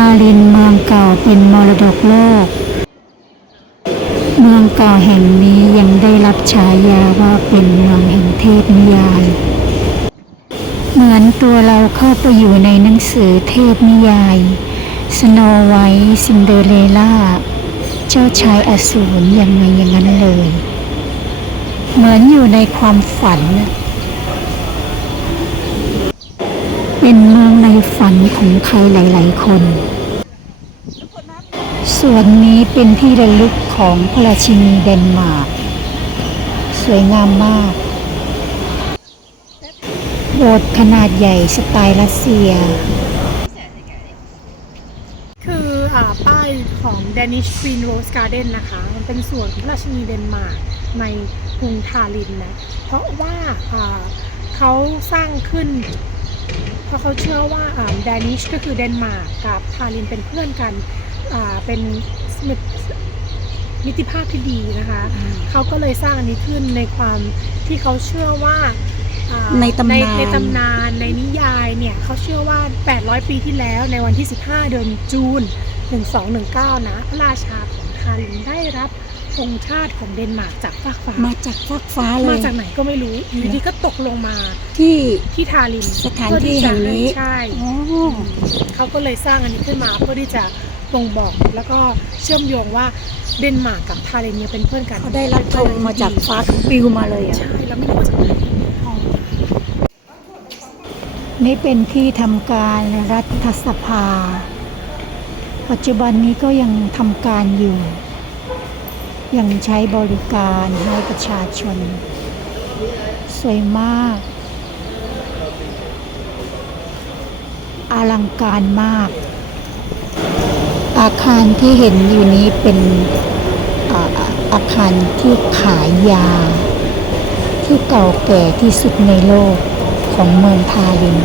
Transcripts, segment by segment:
าลินเมืองเก่าเป็นมรดกโลก เมืองเก่าแห่งนี้ยังได้รับฉายาว่าเป็นเมืองแห่งเทพนิยาย เหมือนตัวเราเข้าไปอยู่ในหนังสือเทพนิยายสโนไวท์ซินเดอเรลล่า เจ้าชายอสูรยังไงอย่างนั้นเลย เหมือนอยู่ในความฝันน่ะ เป็นเมืองในฝันของใครหลาย ๆ คน ส่วนนี้เป็นที่ระลึกของพระราชินีเดนมาร์ก สวยงามมาก โบสถ์ขนาดใหญ่สไตล์รัสเซีย คืออาป้ายของ Danish Queen Rose Garden นะคะ มันเป็นส่วนของพระราชินีเดนมาร์กในกรุงทาลินนะ เพราะว่าเขาสร้างขึ้น เพราะเขาเชื่อว่าอ่า Danish ก็คือเดนมาร์กกับทาลินเป็นเพื่อนกันอ่าเป็นมิตรมิตรภาพที่ดีนะคะ เขาก็เลยสร้างอันนี้ขึ้นในความที่เขาเชื่อว่าอ่าในตำนานในตำนานในนิยายเนี่ยเขาเชื่อว่า 800 ปีที่แล้วในวันที่ 15 เดือนจูน 1219 นะ พระราชาของ ทารินได้รับธงชาติของเดนมาร์กจากฟากฟ้ามาจากฟากฟ้าเลมาย จากไหนก็ไม่รู้อยู่ดีก็ตกลงมาที่ที่ทารินสถานที่แห่งนี้เพื่อที่จะใใช่อ๋อเขาก็เลยสร้างอันนี้ขึ้นมาเพื่อที่จะบ่งบอกแล้วก็เชื่อมโยงว่าเดนมาร์กกับทารินเนี่ยเป็นเพื่อนกันเขาได้รับธงมาจากฟ้าปลิวมาเลยอะ ใช่แล้วไม่รู้ว่าจากไหนนี่เป็นที่ทำการรัฐสภา ปัจจุบันนี้ก็ยังทำการอยู่ ยังใช้บริการให้ประชาชน สวยมาก อลังการมาก อาคารที่เห็นอยู่นี้เป็นอาอาคารที่ขายยา ที่เก่าแก่ที่สุดในโลกของเมืองทาลิน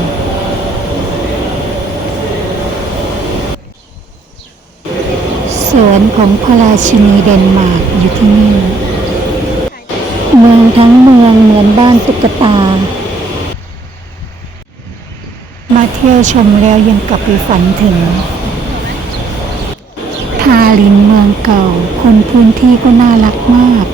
สวนของพราชินีเดนมาร์กอยู่ที่นี่ เมืองทั้งเมืองเหมือนบ้านตุ๊กตา มาเที่ยวชมแล้วยังกลับไปฝันถึงทาลินเมืองเก่า คนพื้นที่ก็น่ารักมาก